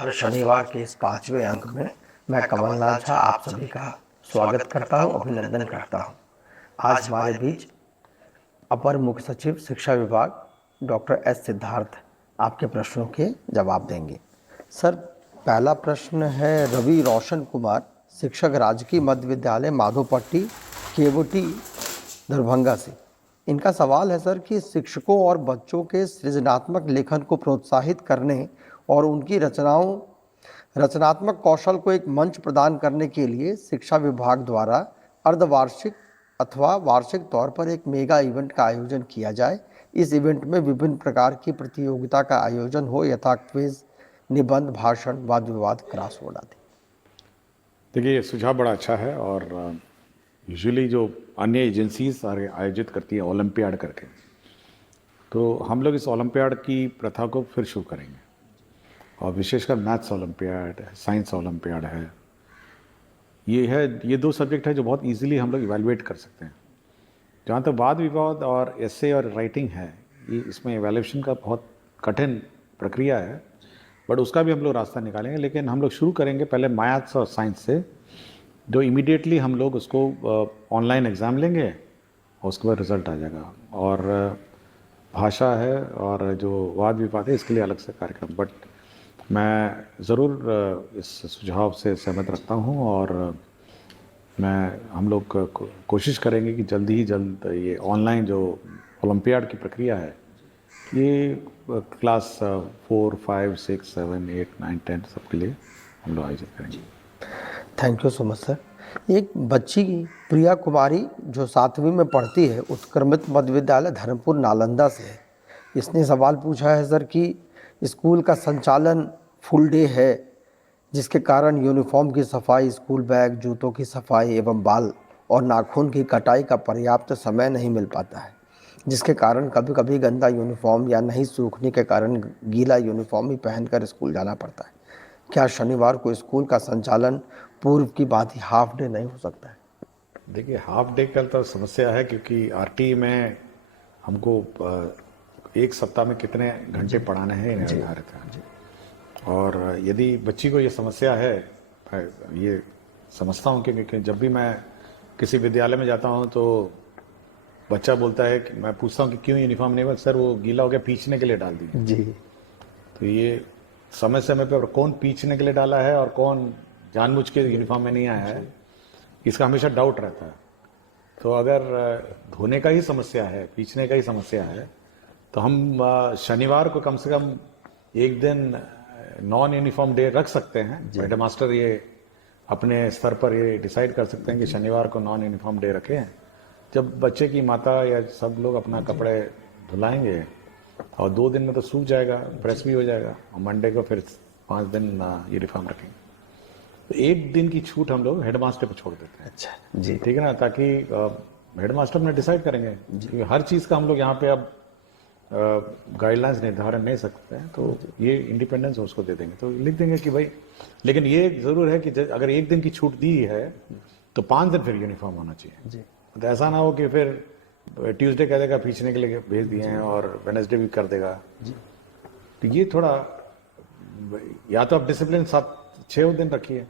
हर शनिवार के इस 5वें अंक में मैं कमलनाथ झा आप सभी का स्वागत करता हूं, अभिनंदन करता हूं। आज हमारे बीच अपर मुख्य सचिव शिक्षा विभाग डॉक्टर एस सिद्धार्थ आपके प्रश्नों के जवाब देंगे। सर, पहला प्रश्न है रवि रोशन कुमार, शिक्षक, राजकीय मध्य विद्यालय माधोपट्टी, केवटी, दरभंगा से। इनका सवाल है सर कि शिक्षकों और बच्चों के सृजनात्मक लेखन को प्रोत्साहित करने और उनकी रचनात्मक कौशल को एक मंच प्रदान करने के लिए शिक्षा विभाग द्वारा अर्धवार्षिक अथवा वार्षिक तौर पर एक मेगा इवेंट का आयोजन किया जाए। इस इवेंट में विभिन्न प्रकार की प्रतियोगिता का आयोजन हो, यथा क्विज, निबंध, भाषण, वाद विवाद, क्रॉसवर्ड आदि। देखिए, ये सुझाव बड़ा अच्छा है और यूजुअली जो अन्य एजेंसीज आयोजित करती है ओलंपियाड करके, तो हम लोग इस ओलंपियाड की प्रथा को फिर शुरू करेंगे और विशेषकर मैथ्स ओलंपियाड, साइंस ओलंपियाड है। ये दो सब्जेक्ट है जो बहुत इजीली हम लोग इवैल्यूएट कर सकते हैं। जहाँ तक वाद विवाद और एसे और राइटिंग है, ये इसमें इवैल्यूएशन का बहुत कठिन प्रक्रिया है, बट उसका भी हम लोग रास्ता निकालेंगे। लेकिन हम लोग शुरू करेंगे पहले मैथ्स और साइंस से, जो इमीडिएटली हम लोग उसको ऑनलाइन एग्ज़ाम लेंगे और उसके बाद रिज़ल्ट आ जाएगा। और भाषा है और जो वाद विवाद है, इसके लिए अलग से कार्यक्रम। बट मैं ज़रूर इस सुझाव से सहमत रखता हूँ और हम लोग कोशिश करेंगे कि जल्दी ही जल्द ये ऑनलाइन जो ओलंपियाड की प्रक्रिया है, ये क्लास 4, 5, 6, 7, 8, 9, 10 सबके लिए हम लोग आयोजित करेंगे। Thank you so much sir. एक बच्ची प्रिया कुमारी जो 7वीं में पढ़ती है, उत्क्रमित मध्य विद्यालय धर्मपुर नालंदा से है। इसने सवाल पूछा है सर कि स्कूल का संचालन फुल डे है, जिसके कारण यूनिफॉर्म की सफाई, स्कूल बैग, जूतों की सफाई एवं बाल और नाखून की कटाई का पर्याप्त समय नहीं मिल पाता है, जिसके कारण कभी कभी गंदा यूनिफॉर्म या नहीं सूखने के कारण गीला यूनिफॉर्म ही पहनकर स्कूल जाना पड़ता है। क्या शनिवार को स्कूल का संचालन पूर्व की बात ही हाफ डे नहीं हो सकता है? देखिए, हाफ डे का तो समस्या है, क्योंकि आरटी में हमको एक सप्ताह में कितने घंटे पढ़ाने हैं निर्धारित है। और यदि बच्ची को ये समस्या है, ये समझता हूँ कि जब भी मैं किसी विद्यालय में जाता हूँ तो बच्चा बोलता है कि मैं पूछता हूँ कि क्यों यूनिफॉर्म नहीं, सर वो गीला हो गया, पीछने के लिए डाल दी जी। तो ये समय समय पर कौन पीछने के लिए डाला है और कौन जानबूझ के यूनिफॉर्म में नहीं आया है, इसका हमेशा डाउट रहता है। तो अगर धोने का ही समस्या है, पीछने का ही समस्या है, तो हम शनिवार को कम से कम एक दिन नॉन यूनिफॉर्म डे रख सकते हैं। हेड मास्टर ये अपने स्तर पर ये डिसाइड कर सकते हैं कि शनिवार को नॉन यूनिफॉर्म डे रखें, जब बच्चे की माता या सब लोग अपना कपड़े धुलाएंगे और 2 दिन में तो सूख जाएगा, प्रेस भी हो जाएगा, और मंडे को फिर 5 दिन यूनिफॉर्म रखेंगे। तो एक दिन की छूट हम लोग हेडमास्टर को छोड़ देते हैं। अच्छा जी, ठीक है ना, ताकि हेडमास्टर में डिसाइड करेंगे कि हर चीज़ का हम लोग यहाँ पे अब गाइडलाइंस निर्धारण नहीं सकते हैं, तो ये इंडिपेंडेंस उसको दे देंगे। तो लिख देंगे कि भाई, लेकिन ये जरूर है कि अगर एक दिन की छूट दी है तो 5 दिन फिर यूनिफॉर्म होना चाहिए जी। तो ऐसा ना हो कि फिर ट्यूसडे कह देगा पीछने के लिए भेज दिए हैं और वेडनेसडे भी कर देगा जी। तो ये थोड़ा, या तो आप डिसिप्लिन 7-6 दिन रखिए,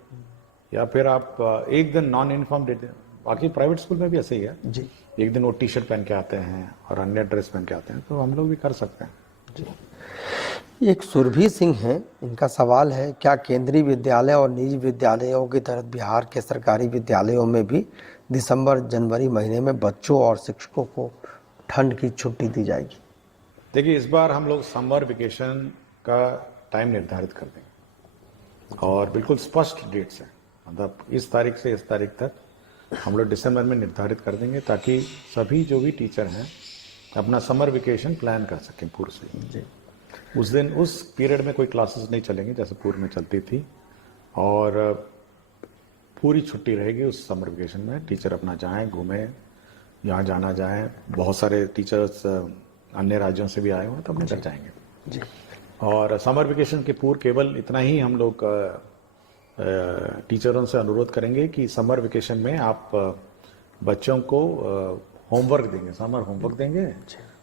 या फिर आप एक दिन नॉन यूनिफॉर्म दे दें। बाकी प्राइवेट स्कूल में भी ऐसे ही है जी, एक दिन वो टी शर्ट पहन के आते हैं और अन्य ड्रेस पहन के आते हैं, तो हम लोग भी कर सकते हैं जी। एक सुरभि सिंह है, इनका सवाल है क्या केंद्रीय विद्यालय और निजी विद्यालयों की तरह बिहार के सरकारी विद्यालयों में भी दिसंबर जनवरी महीने में बच्चों और शिक्षकों को ठंड की छुट्टी दी जाएगी? देखिए, इस बार हम लोग समर वेकेशन का टाइम निर्धारित कर देंगे और बिल्कुल स्पष्ट डेट्स हैं, मतलब इस तारीख से इस तारीख तक हम लोग दिसंबर में निर्धारित कर देंगे, ताकि सभी जो भी टीचर हैं अपना समर वेकेशन प्लान कर सकें पूर्व से जी। उस दिन उस पीरियड में कोई क्लासेस नहीं चलेंगी जैसे पूर्व में चलती थी, और पूरी छुट्टी रहेगी उस समर वेकेशन में। टीचर अपना जाएं, घूमें, यहाँ जाना जाएं। बहुत सारे टीचर्स अन्य राज्यों से भी आए हुए हैं, तो अपने घर जाएंगे जी। और समर वेकेशन के पूर्व केवल इतना ही हम लोग टीचरों से अनुरोध करेंगे कि समर वेकेशन में आप बच्चों को होमवर्क देंगे, समर होमवर्क देंगे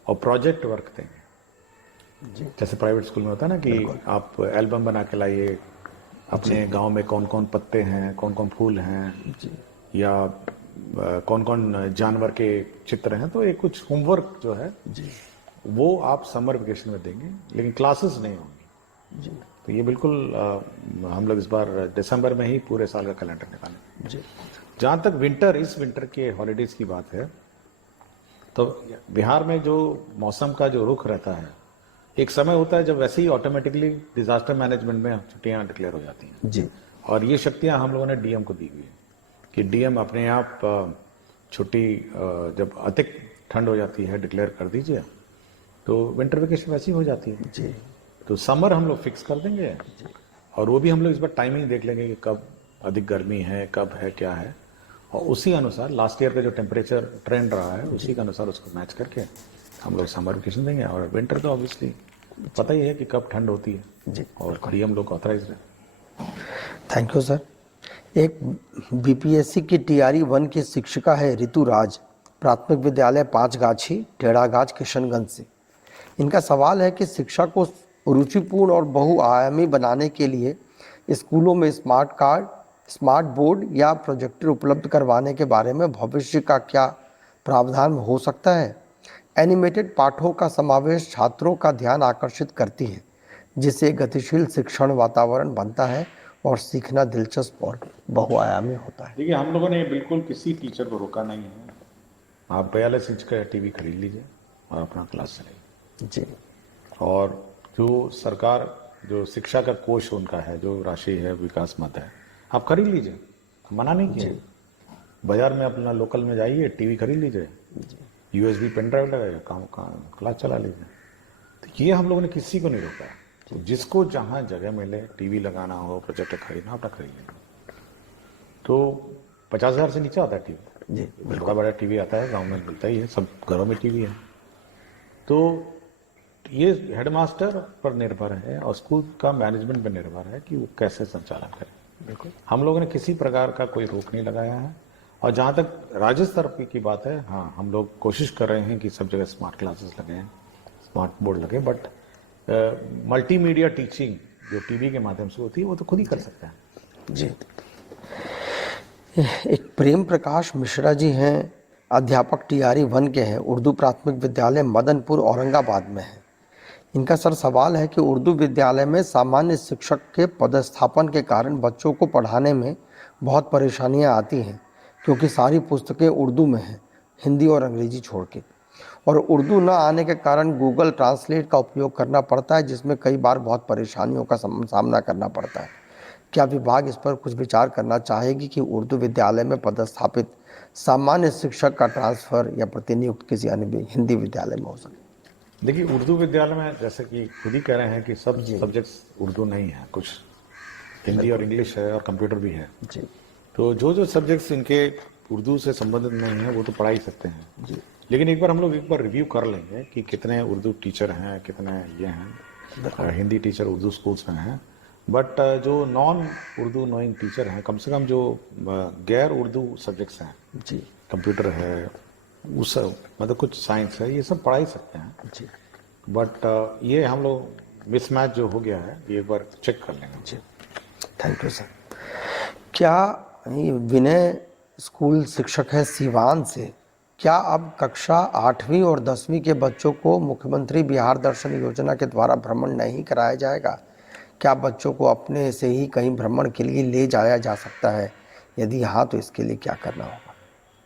और प्रोजेक्ट वर्क देंगे जी। जैसे प्राइवेट स्कूल में होता है ना कि आप एल्बम बना के लाइए, अपने गांव में कौन कौन पत्ते हैं, कौन कौन फूल हैं, या कौन कौन जानवर के चित्र हैं, तो एक कुछ होमवर्क जो है वो आप समर वेकेशन में देंगे, लेकिन क्लासेस नहीं होंगी। तो ये बिल्कुल हम लोग इस बार दिसंबर में ही पूरे साल का कैलेंडर निकालें। जहाँ तक इस विंटर के हॉलीडेज की बात है, तो बिहार में जो मौसम का जो रुख रहता है, एक समय होता है जब वैसे ही ऑटोमेटिकली डिजास्टर मैनेजमेंट में छुट्टियां डिक्लेयर हो जाती हैं जी। और ये शक्तियां हम लोगों ने डीएम को दी हुई है कि डीएम अपने आप छुट्टी जब अधिक ठंड हो जाती है डिक्लेयर कर दीजिए, तो विंटर वेकेशन वैसी हो जाती है जी। तो समर हम लोग फिक्स कर देंगे और वो भी हम लोग इस बार टाइमिंग देख लेंगे कि कब अधिक गर्मी है, कब है, क्या है, और उसी अनुसार लास्ट ईयर का जो टेम्परेचर ट्रेंड रहा है उसी के अनुसार उसको मैच करके हम लोग समर वेकेशन देंगे। और विंटर तो ऑब्वियसली पता ही है कि कब ठंड होती है जी। और डीएम लोग ऑथराइज है। Thank you sir. एक बीपीएससी की टीआरई 1 की शिक्षिका है ऋतु राज, प्राथमिक विद्यालय 5 गाछी टेढ़ागाछ किशनगंज से। इनका सवाल है कि शिक्षा को रुचिपूर्ण और बहुआयामी बनाने के लिए स्कूलों में स्मार्ट कार्ड, स्मार्ट बोर्ड या प्रोजेक्टर उपलब्ध करवाने के बारे में भविष्य का क्या प्रावधान हो सकता है। एनिमेटेड पाठों का समावेश छात्रों का ध्यान आकर्षित करती है, जिससे गतिशील शिक्षण वातावरण बनता है और सीखना दिलचस्प और बहुआयामी होता है। देखिए, हम लोगों ने बिल्कुल किसी टीचर को रोका नहीं है। आप 42 इंच का टीवी खरीद लीजिए और अपना क्लास चलाइए जी। और जो सरकार जो शिक्षा का कोष उनका है, जो राशि है, विकास मत है, आप खरीद लीजिए, मना नहीं किया। बाजार में अपना लोकल में जाइए, टीवी खरीद लीजिए, यूएसबी पेन ड्राइव लगाइए, काम क्लास चला लीजिए। तो ये हम लोगों ने किसी को नहीं रोका। तो जिसको जहाँ जगह मिले, टीवी लगाना हो, प्रोजेक्टर खरीदना, अपना खरीद लेना। तो 50,000 से नीचे आता है टीवी जी। बड़ा बड़ा टीवी आता है, गांव में मिलता ही है, सब घरों में टीवी है। तो ये हेडमास्टर पर निर्भर है और स्कूल का मैनेजमेंट पर निर्भर है कि वो कैसे संचालन करें। बिल्कुल। हम लोगों ने किसी प्रकार का कोई रोक नहीं लगाया है। और जहाँ तक राज्य स्तर की बात है, हाँ, हम लोग कोशिश कर रहे हैं कि सब जगह स्मार्ट क्लासेस लगे, स्मार्ट बोर्ड लगे, बट मल्टीमीडिया टीचिंग जो टीवी के माध्यम से होती है वो तो खुद ही कर सकते हैं। जी। एक प्रेम प्रकाश मिश्रा जी हैं, अध्यापक टीआरई 1 के हैं, उर्दू प्राथमिक विद्यालय मदनपुर औरंगाबाद में है। इनका सर सवाल है कि उर्दू विद्यालय में सामान्य शिक्षक के पदस्थापन के कारण बच्चों को पढ़ाने में बहुत परेशानियां आती हैं, क्योंकि सारी पुस्तकें उर्दू में हैं, हिंदी और अंग्रेजी छोड़ के, और उर्दू न आने के कारण गूगल ट्रांसलेट का उपयोग करना पड़ता है, जिसमें कई बार बहुत परेशानियों का सामना करना पड़ता है। क्या विभाग इस पर कुछ विचार करना चाहेगी कि उर्दू विद्यालय में पदस्थापित सामान्य शिक्षक का ट्रांसफ़र या प्रतिनियुक्त किसी अन्य हिंदी विद्यालय में हो सके? देखिए, उर्दू विद्यालय में जैसे कि खुद ही कह रहे हैं कि सब सब्जेक्ट्स उर्दू नहीं है, कुछ हिंदी और इंग्लिश है और कंप्यूटर भी है जी। तो जो सब्जेक्ट्स इनके उर्दू से संबंधित नहीं है वो तो पढ़ा ही सकते हैं जी। लेकिन एक बार रिव्यू कर लेंगे कि कितने उर्दू टीचर हैं, कितने ये हैं, हिंदी टीचर उर्दू स्कूल्स में हैं, बट जो नॉन उर्दू नोइंग टीचर हैं, कम से कम जो गैर उर्दू सब्जेक्ट्स हैं जी, कंप्यूटर है, उस मतलब कुछ साइंस है, ये सब पढ़ा ही सकते हैं जी। बट ये हम लोग मिसमैच जो हो गया है ये एक बार चेक कर लेंगे जी। Thank you sir. क्या ये विनय स्कूल शिक्षक है सीवान से, क्या अब कक्षा 8वीं और 10वीं के बच्चों को मुख्यमंत्री बिहार दर्शन योजना के द्वारा भ्रमण नहीं कराया जाएगा? क्या बच्चों को अपने से ही कहीं भ्रमण के लिए ले जाया जा सकता है? यदि हाँ, तो इसके लिए क्या करना होगा?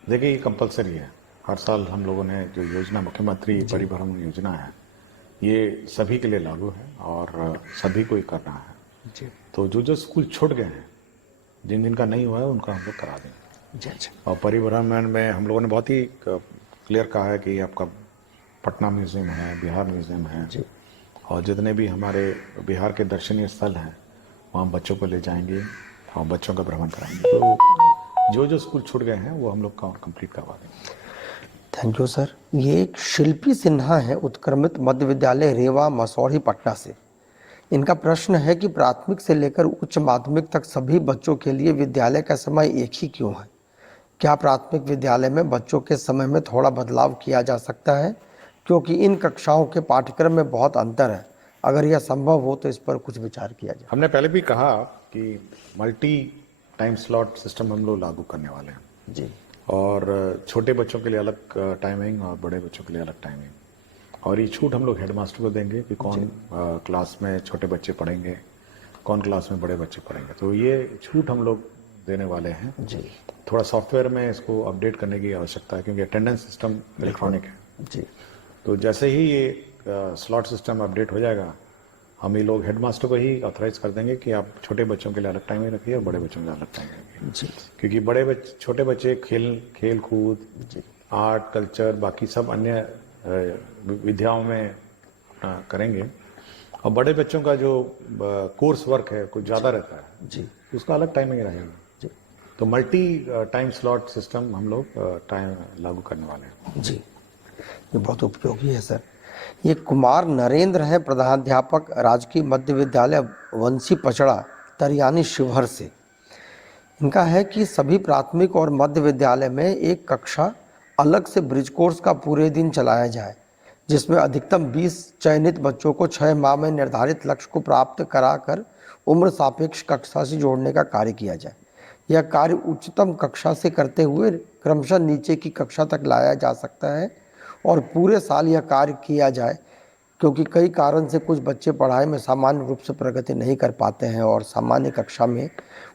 देखिए, ये कंपलसरी है। हर साल हम लोगों ने जो योजना मुख्यमंत्री परिभ्रमण योजना है ये सभी के लिए लागू है और सभी को ही करना है जी। तो जो स्कूल छूट गए हैं, जिन जिनका नहीं हुआ है उनका हम लोग करा देंगे जी। अच्छा। और परिभ्रमण में हम लोगों ने बहुत ही क्लियर कहा है कि आपका पटना म्यूजियम है, बिहार म्यूजियम है जी। और जितने भी हमारे बिहार के दर्शनीय स्थल हैं वहाँ बच्चों को ले जाएंगे और बच्चों का भ्रमण कराएंगे। तो जो स्कूल छूट गए हैं वो हम लोग कंप्लीट करवा देंगे। Thank you sir. ये एक शिल्पी सिन्हा है, उत्क्रमित मध्य विद्यालय रेवा मसौढ़ी पटना से। इनका प्रश्न है कि प्राथमिक से लेकर उच्च माध्यमिक तक सभी बच्चों के लिए विद्यालय का समय एक ही क्यों है? क्या प्राथमिक विद्यालय में बच्चों के समय में थोड़ा बदलाव किया जा सकता है, क्योंकि इन कक्षाओं के पाठ्यक्रम में बहुत अंतर है, अगर यह संभव हो तो इस पर कुछ विचार किया जाए। हमने पहले भी कहा कि मल्टी टाइम स्लॉट सिस्टम हम लोग लागू करने वाले हैं, जी और छोटे बच्चों के लिए अलग टाइमिंग और बड़े बच्चों के लिए अलग टाइमिंग, और ये छूट हम लोग हेडमास्टर को देंगे कि कौन क्लास में छोटे बच्चे पढ़ेंगे, कौन क्लास में बड़े बच्चे पढ़ेंगे। तो ये छूट हम लोग देने वाले हैं। जी थोड़ा सॉफ्टवेयर में इसको अपडेट करने की आवश्यकता है, क्योंकि अटेंडेंस सिस्टम इलेक्ट्रॉनिक है। जी तो जैसे ही ये स्लॉट सिस्टम अपडेट हो जाएगा, हम ये लोग हेडमास्टर को ही ऑथराइज कर देंगे कि आप छोटे बच्चों के लिए अलग टाइमिंग रखिए और बड़े बच्चों के लिए अलग टाइमिंग रखिए। जी क्योंकि छोटे बच्चे खेल कूद, जी आर्ट, कल्चर, बाकी सब अन्य विद्याओं में अपना करेंगे, और बड़े बच्चों का जो कोर्स वर्क है कुछ ज़्यादा रहता है, जी उसका अलग टाइमिंग रहेगा। जी तो मल्टी टाइम स्लॉट सिस्टम हम लोग टाइम लागू करने वाले हैं। जी, ये बहुत उपयोगी है सर। ये कुमार नरेंद्र है, प्रधानाध्यापक राजकीय मध्य विद्यालय वंशी पचड़ा, तरियानी शिवहर से। इनका है कि सभी प्राथमिक और मध्य विद्यालय में एक कक्षा अलग से ब्रिज कोर्स का पूरे दिन चलाया जाए, जिसमें अधिकतम 20 चयनित बच्चों को 6 माह में निर्धारित लक्ष्य को प्राप्त कराकर उम्र सापेक्ष कक्षा से जोड़ने का कार्य किया जाए। यह कार्य उच्चतम कक्षा से करते हुए क्रमशः नीचे की कक्षा तक लाया जा सकता है, और पूरे साल यह कार्य किया जाए, क्योंकि कई कारण से कुछ बच्चे पढ़ाई में सामान्य रूप से प्रगति नहीं कर पाते हैं और सामान्य कक्षा में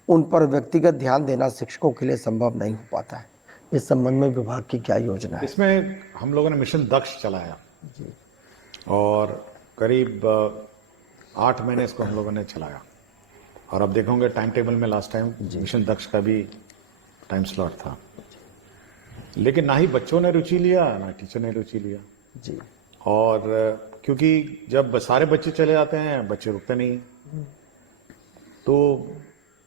उन पर व्यक्तिगत ध्यान देना शिक्षकों के लिए संभव नहीं हो पाता है। इस संबंध में विभाग की क्या योजना है? इसमें हम लोगों ने मिशन दक्ष चलाया, जी और करीब 8 महीने इसको हम लोगों ने चलाया, और अब देखोगे टाइम टेबल में लास्ट टाइम मिशन दक्ष का भी टाइम स्लॉट था, लेकिन ना ही बच्चों ने रुचि लिया ना टीचर ने रुचि लिया। जी और क्योंकि जब सारे बच्चे चले जाते हैं, बच्चे रुकते नहीं, तो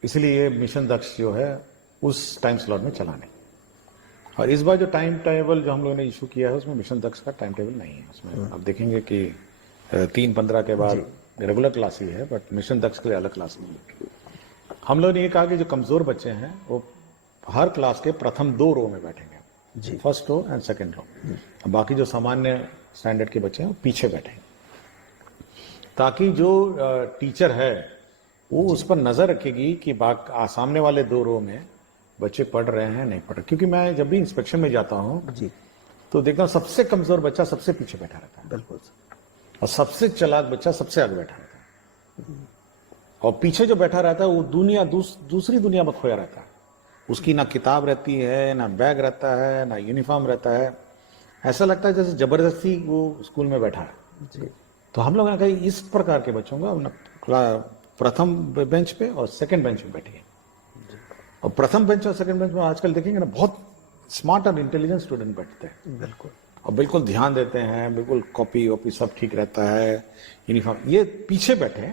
इसलिए मिशन दक्ष जो है उस टाइम स्लॉट में चला नहीं। और इस बार जो टाइम टेबल जो हम लोगों ने इशू किया है, उसमें मिशन दक्ष का टाइम टेबल नहीं है। उसमें अब देखेंगे कि 3-15 के बाद रेगुलर क्लास ही है, बट मिशन दक्ष के लिए अलग क्लास नहीं है। हम लोगों ने ये कहा कि जो कमजोर बच्चे हैं वो हर क्लास के प्रथम 2 रो में बैठेंगे, जी first row and second row. बाकी जो सामान्य स्टैंडर्ड के बच्चे हैं वो पीछे बैठे, ताकि जो टीचर है वो उस पर नजर रखेगी कि सामने वाले 2 रो में बच्चे पढ़ रहे हैं नहीं पढ़ रहे। क्योंकि मैं जब भी इंस्पेक्शन में जाता हूँ जी तो देखता हूँ सबसे कमजोर बच्चा सबसे पीछे बैठा रहता है, बिल्कुल, और सबसे चालाक बच्चा सबसे आगे बैठा रहता है, और पीछे जो बैठा रहता है वो दूसरी दुनिया में खोया रहता है। उसकी ना किताब रहती है, ना बैग रहता है, ना यूनिफॉर्म रहता है। ऐसा लगता है जैसे जबरदस्ती वो स्कूल में बैठा है। जी तो हम लोगों ने कहा इस प्रकार के बच्चों का प्रथम बेंच पे और सेकंड बेंच पे बैठिए। और प्रथम बेंच और सेकंड बेंच में आजकल देखेंगे ना, बहुत स्मार्ट और इंटेलिजेंट स्टूडेंट बैठते हैं, बिल्कुल, और बिल्कुल ध्यान देते हैं, बिल्कुल कॉपी वॉपी सब ठीक रहता है, यूनिफॉर्म। ये पीछे बैठे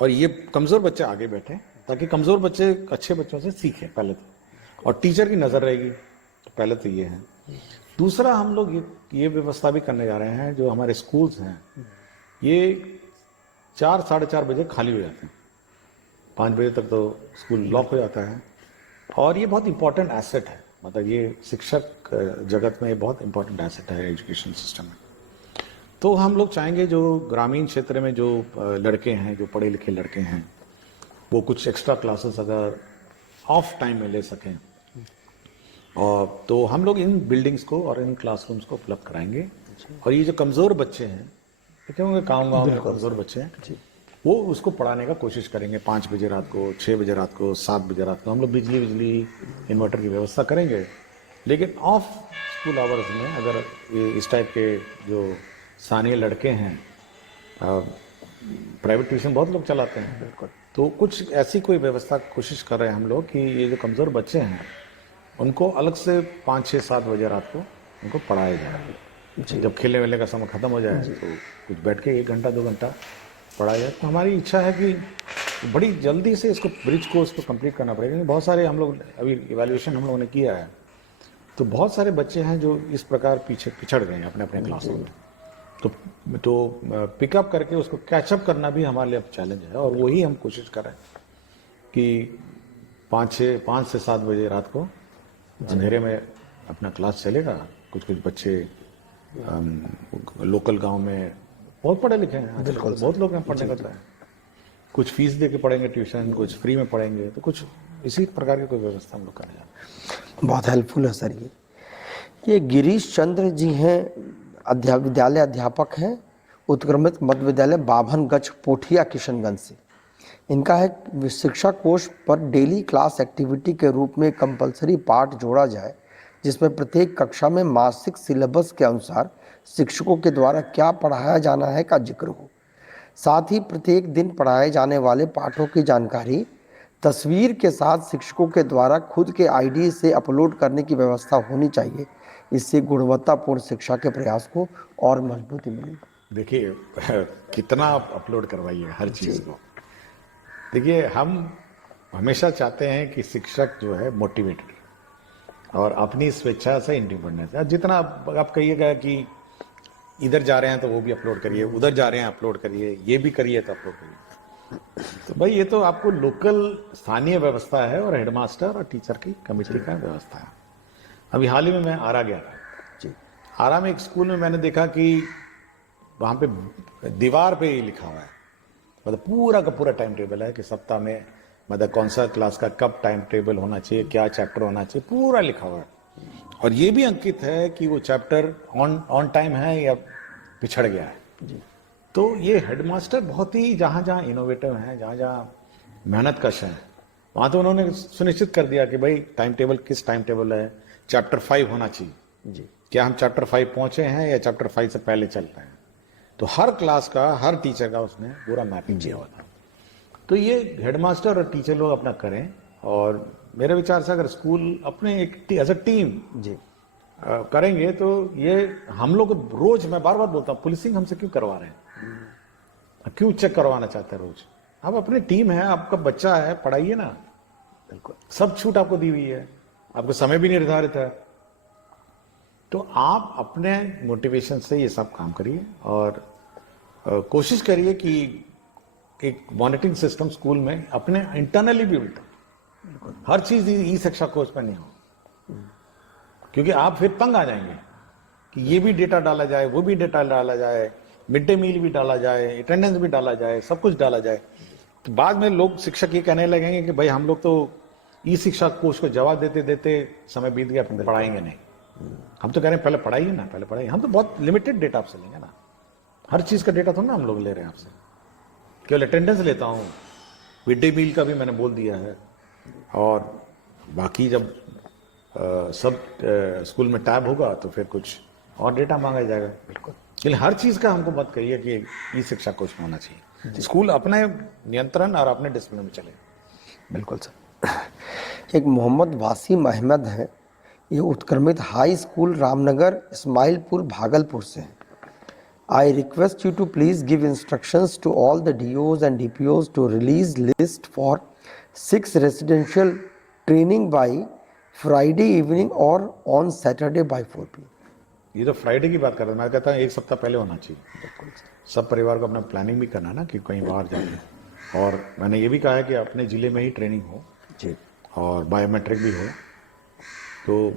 और ये कमजोर बच्चे आगे बैठे, ताकि कमजोर बच्चे अच्छे बच्चों से सीखें पहले तो, और टीचर की नजर रहेगी। तो पहले तो ये है। दूसरा, हम लोग ये व्यवस्था भी करने जा रहे हैं, जो हमारे स्कूल्स हैं ये 4-4:30 बजे खाली हो जाते हैं, 5 बजे तक तो स्कूल लॉक हो जाता है। और ये बहुत इंपॉर्टेंट एसेट है, मतलब ये शिक्षक जगत में ये बहुत इंपॉर्टेंट एसेट है एजुकेशन सिस्टम में। तो हम लोग चाहेंगे जो ग्रामीण क्षेत्र में जो लड़के हैं, जो पढ़े लिखे लड़के हैं, वो कुछ एक्स्ट्रा क्लासेस अगर ऑफ टाइम में ले सकें, और तो हम लोग इन बिल्डिंग्स को और इन क्लासरूम्स को उपलब्ध कराएंगे। और ये जो कमज़ोर बच्चे हैं, देखे होंगे गाँव में कमज़ोर बच्चे हैं, वो उसको पढ़ाने का कोशिश करेंगे। 5 बजे रात को, 6 बजे रात को, 7 बजे रात को हम लोग बिजली इन्वर्टर की व्यवस्था करेंगे। लेकिन ऑफ स्कूल आवर्स में अगर ये इस टाइप के जो स्थानीय लड़के हैं, प्राइवेट ट्यूशन बहुत लोग चलाते हैं, बिल्कुल, तो कुछ ऐसी कोई व्यवस्था कोशिश कर रहे हैं हम लोग कि ये जो कमज़ोर बच्चे हैं उनको अलग से 5, 6, 7 बजे रात को उनको पढ़ाया जाए। जब खेलने वेलने का समय खत्म हो जाए तो कुछ बैठ के 1 घंटा 2 घंटा पढ़ाया जाए। तो हमारी इच्छा है कि बड़ी जल्दी से इसको ब्रिज कोर्स को कंप्लीट करना पड़ेगा। बहुत सारे हम लोग अभी इवैल्यूएशन हम लोगों ने किया है, तो बहुत सारे बच्चे हैं जो इस प्रकार पीछे पिछड़ गए हैं अपने अपने क्लासों में। तो पिकअप करके उसको कैचअप करना भी हमारे लिए अब चैलेंज है, और वही हम कोशिश कर रहे हैं कि 5 से 7 बजे रात को अंधेरे में अपना क्लास चलेगा। कुछ बच्चे लोकल गांव में बहुत पढ़े लिखे हैं आजकल, बिल्कुल बहुत लोग हैं पढ़ने का ट्राई, कुछ फीस दे के पढ़ेंगे ट्यूशन, कुछ फ्री में पढ़ेंगे, तो कुछ इसी प्रकार की कोई व्यवस्था हम लोग करने जा रहे हैं। बहुत हेल्पफुल है सर ये गिरीश चंद्र जी हैं, विद्यालय अध्यापक हैं, उत्क्रमित मध्य विद्यालय बाभन गच्छ पोठिया किशनगंज से। इनका है शिक्षा कोष पर डेली क्लास एक्टिविटी के रूप में कंपलसरी पाठ जोड़ा जाए, जिसमें प्रत्येक कक्षा में मासिक सिलेबस के अनुसार शिक्षकों के द्वारा क्या पढ़ाया जाना है का जिक्र हो। साथ ही प्रत्येक दिन पढ़ाए जाने वाले पाठों की जानकारी तस्वीर के साथ शिक्षकों के द्वारा खुद के आईडी से अपलोड करने की व्यवस्था होनी चाहिए। इससे गुणवत्तापूर्ण शिक्षा के प्रयास को और मजबूती मिलेगी। देखिए कितना आप अपलोड करवाइए हर चीज़ को। देखिए हम हमेशा चाहते हैं कि शिक्षक जो है मोटिवेटेड और अपनी स्वेच्छा से इंडिपेंडेंस है। जितना आप कहिएगा कि इधर जा रहे हैं तो वो भी अपलोड करिए, उधर जा रहे हैं अपलोड करिए, ये भी करिए तो अपलोड करिए, तो भाई ये तो आपको लोकल स्थानीय व्यवस्था है और हेडमास्टर और टीचर की कमेटी का व्यवस्था है। अभी हाल ही में मैं आरा गया था। आरा में एक स्कूल में मैंने देखा कि वहाँ पे दीवार पे ही लिखा हुआ है, मतलब पूरा का पूरा टाइम टेबल है कि सप्ताह में मतलब कौन सा क्लास का कब टाइम टेबल होना चाहिए, क्या चैप्टर होना चाहिए, पूरा लिखा हुआ है। और ये भी अंकित है कि वो चैप्टर ऑन टाइम है या पिछड़ गया है जी। तो ये हेडमास्टर बहुत ही जहाँ जहाँ इनोवेटिव हैं, जहाँ जहाँ मेहनत कश हैं, वहाँ तो उन्होंने सुनिश्चित कर दिया कि भाई टाइम टेबल किस टाइम टेबल है, चैप्टर 5 होना चाहिए जी। क्या हम चैप्टर 5 पहुँचे हैं या चैप्टर 5 से पहले चल रहे हैं। तो हर क्लास का हर टीचर का उसने पूरा मैपिंग किया हुआ था। तो ये हेडमास्टर और टीचर लोग अपना करें, और मेरे विचार से अगर स्कूल अपने एक एज अ टीम जी करेंगे तो ये हम लोग रोज, मैं बार बार बोलता हूँ, पुलिसिंग हमसे क्यों करवा रहे हैं, क्यों चेक करवाना चाहते हैं रोज। आप अपनी टीम है, आपका बच्चा है, पढ़ाइए ना। बिल्कुल सब छूट आपको दी हुई है, आपको समय भी निर्धारित है, तो आप अपने मोटिवेशन से ये सब काम करिए और कोशिश करिए कि एक मॉनिटरिंग सिस्टम स्कूल में अपने इंटरनली भी बिल्ट हो। हर चीज ई शिक्षा कोच पर नहीं हो, क्योंकि आप फिर तंग आ जाएंगे कि ये भी डेटा डाला जाए, वो भी डेटा डाला जाए, मिड डे मील भी डाला जाए, अटेंडेंस भी डाला जाए, सब कुछ डाला जाए। तो बाद में लोग शिक्षक ये कहने लगेंगे कि भाई हम लोग तो ई शिक्षा कोच को जवाब देते देते समय बीत गया, पढ़ाएंगे नहीं। हम तो कह रहे हैं पहले पढ़ाइए ना, पहले पढ़ाइए। हम तो बहुत लिमिटेड डेटा आपसे लेंगे ना, हर चीज का डेटा तो ना हम लोग ले रहे हैं आपसे, केवल अटेंडेंस लेता हूँ, मिड डे मील का भी मैंने बोल दिया है, और बाकी जब सब स्कूल में टैब होगा तो फिर कुछ और डेटा मांगा जाएगा। बिल्कुल, लेकिन हर चीज का हमको मत कहिए कि ई शिक्षा कोच होना चाहिए। स्कूल अपने नियंत्रण और अपने डिसिप्लिन में चले। बिल्कुल सर। एक मोहम्मद वासीम अहमद है, ये उत्क्रमित हाई स्कूल रामनगर इस्माइलपुर भागलपुर से है। I request you to please give instructions to all the DOs and DPOs to release list for 6 residential training by Friday evening or on Saturday by 4 p.m. ये तो फ्राइडे की बात कर रहा था, मैं कहता हूँ एक सप्ताह पहले होना चाहिए। सब परिवार को अपना प्लानिंग भी करना ना कि कहीं बाहर जाए, और मैंने ये भी कहा है कि अपने ज़िले में ही ट्रेनिंग हो जी, और बायोमेट्रिक भी हो। तो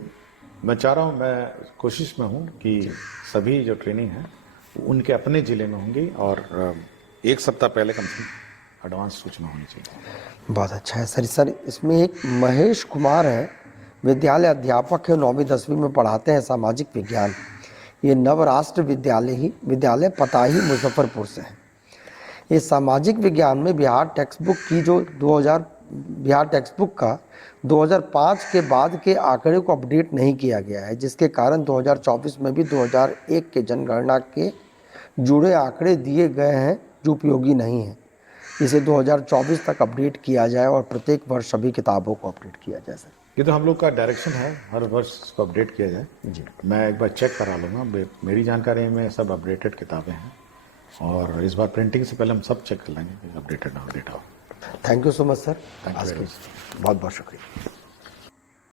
मैं चाह रहा हूँ, मैं कोशिश में हूँ कि सभी जो ट्रेनिंग है उनके अपने ज़िले में होंगी, और एक सप्ताह पहले कम से कम एडवांस सूचना होनी चाहिए। बहुत अच्छा है सर। सर इसमें एक महेश कुमार है, विद्यालय अध्यापक है, 9वीं 10वीं में पढ़ाते हैं सामाजिक विज्ञान। ये नवराष्ट्र विद्यालय पताही मुजफ्फरपुर से है। ये सामाजिक विज्ञान में बिहार टेक्स्ट बुक की जो बिहार टेक्स्ट बुक का 2005 के बाद के आंकड़े को अपडेट नहीं किया गया है, जिसके कारण 2024 में भी 2001 के जनगणना के जुड़े आंकड़े दिए गए हैं जो उपयोगी नहीं हैं। इसे 2024 तक अपडेट किया जाए और प्रत्येक वर्ष सभी किताबों को अपडेट किया जाए सर। ये तो हम लोग का डायरेक्शन है, हर वर्ष इसको अपडेट किया जाए जी। मैं एक बार चेक करा लूँगा, मेरी जानकारी में सब अपडेटेड किताबें हैं, और इस बार प्रिंटिंग से पहले हम सब चेक कर लेंगे कि अपडेटेड ना अपडेट हो। Thank you so much sir. Thank you, बहुत बहुत शुक्रिया।